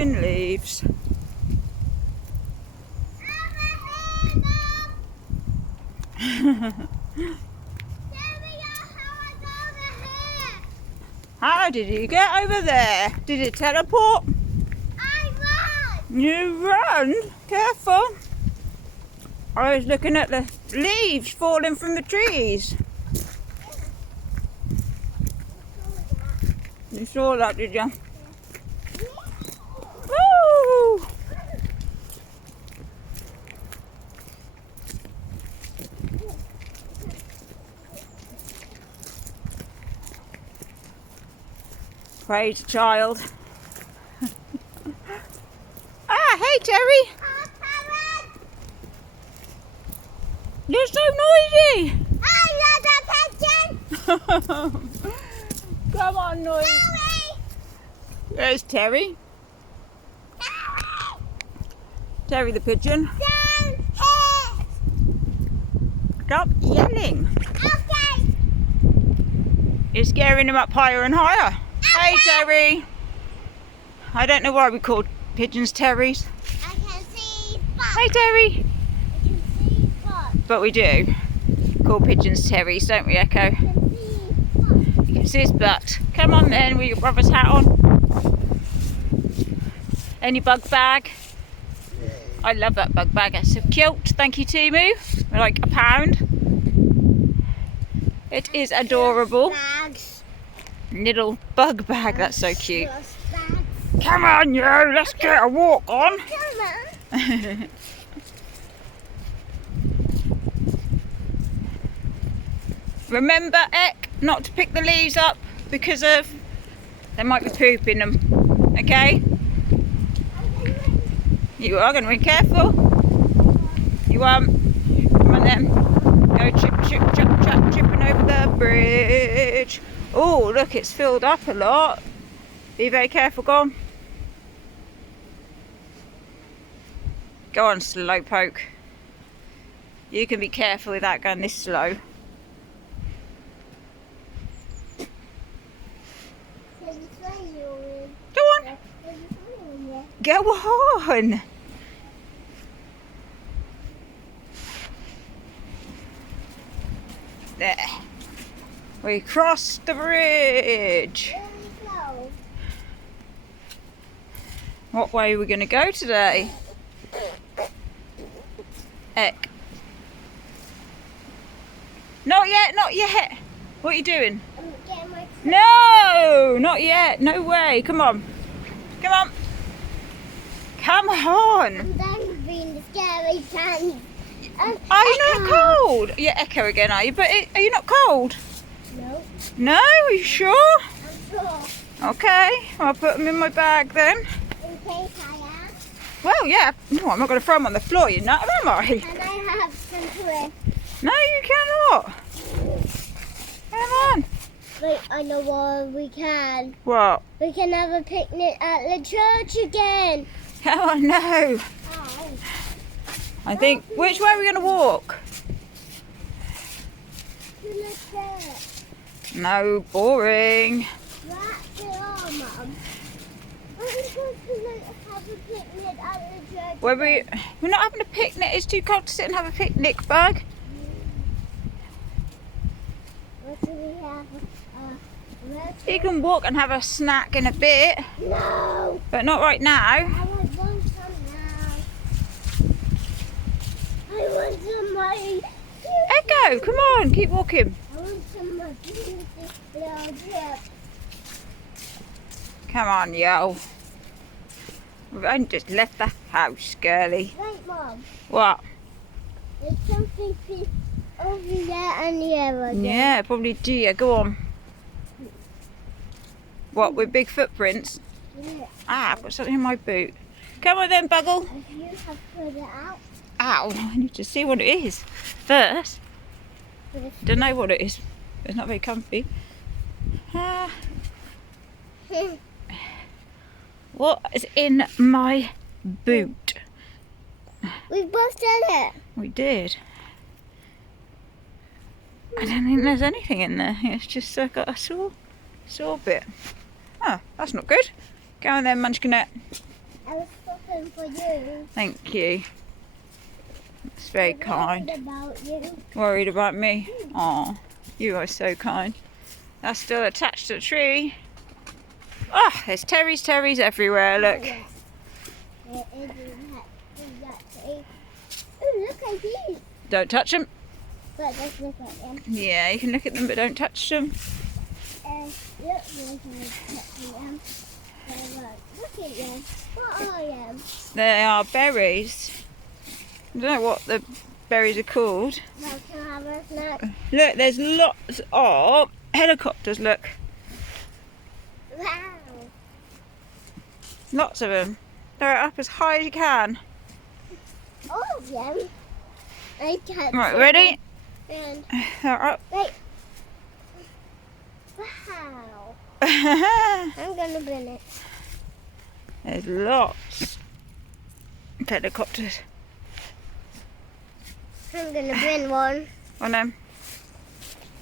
falling leaves. How did you get over there? Did it teleport? I run! You run? Careful. I was looking at the leaves falling from the trees. You saw that, did you? Woo! Praise child. Ah, hey Terry. You're so noisy. Come on, noise. There's Terry. Terry the pigeon. Stop yelling. Okay. You're scaring him up higher and higher. Hey Terry. I don't know why we call pigeons Terrys. I can see bugs. Hey Terry. I can see bugs. But we do call pigeons Terrys, don't we, Echo? I can see bugs. You can see his butt. Come on then, with your brother's hat on. Any bug bag? I love that bug bag. It's so cute. Thank you, Timu. They're like £1. It is adorable. Bags. Little bug bag. That's so cute. Just bags. Come on, you. Let's get a walk on. Come on. Remember, Ek, not to pick the leaves up because of they might be poop in them. Okay? You are going to be careful. You Come on then. Go tripping over the bridge. Oh, look, it's filled up a lot. Be very careful, go on. Go on, slowpoke. You can be careful without going this slow. Go on. Go on. There. We crossed the bridge. What way are we going to go today? Ek. Not yet, not yet. What are you doing? I'm getting my No, not yet. No way. Come on. Come on. Come on. I'm done with being the scary pants. Are you not cold? Yeah, Echo again, are you? But are you not cold? No, No, are you sure? I'm sure. Okay, I'll put them in my bag then. In case I am. Well, yeah. No, I'm not going to throw them on the floor, you know, am I? And I have some twists. No, you cannot. Come on. Wait, I know what we can. What? We can have a picnic at the church again. Oh, no. Oh. I think, which way are we going to walk? To the church. No, boring. That's it all, Mum. We're supposed to have a picnic at the church. We're not having a picnic. It's too cold to sit and have a picnic, Bug. What do we have? You can walk and have a snack in a bit, No! but not right now. I want some now. I want some my... Echo, come on, keep walking. I want some my beautiful little chip. Come on, yo. We've only just left the house, girly. Wait, Mum. What? There's something over there and here again. Yeah, probably deer. Go on. What, with big footprints? Yeah. Ah, I've got something in my boot. Come on then, Buggle. If you have put it out, Ow, I need to see what it is first. but if Don't know what it is. It's not very comfy. Ah, what is in my boot? we both did it. We did. I don't think there's anything in there. It's just got a sore bit. Oh, that's not good. Go on then, Munchkinette. I was stopping for you. Thank you. It's very I'm kind. worried about you. Worried about me? Oh, you are so kind. That's still attached to the tree. Oh, there's terries everywhere, look. Yeah. It isn't exactly. Oh, look at these. Don't touch them. But let's look at them. Yeah, you can look at them, but don't touch them. Look, them. Look at them. What are them? They are berries. I don't know what the berries are called. Well, can I have a snack? Look, there's lots of helicopters, look. Wow. Lots of them. They're up as high as you can. All of them. I can't. Right, ready? And They're up. wait. Wow. I'm gonna bring it. There's lots of helicopters. I'm gonna bring one. On them.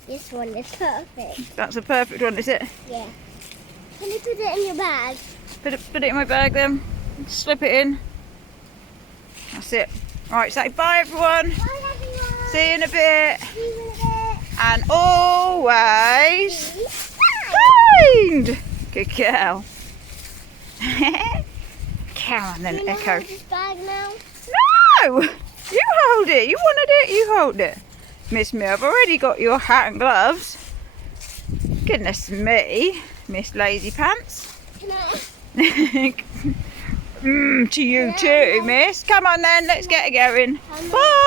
This one is perfect. That's a perfect one, is it? Yeah. Can you put it in your bag? Put it in my bag then. Slip it in. That's it. Right, say bye everyone. Bye everyone. See you in a bit. See you in a bit. And always Bye. kind. Good girl. Come on then, Can I Echo. have this bag now? No! You hold it. You wanted it, you hold it. Miss me, I've already got your hat and gloves. Goodness me, Miss Lazy Pants. Can I? To you too, miss. Come on then, let's get it going. Bye.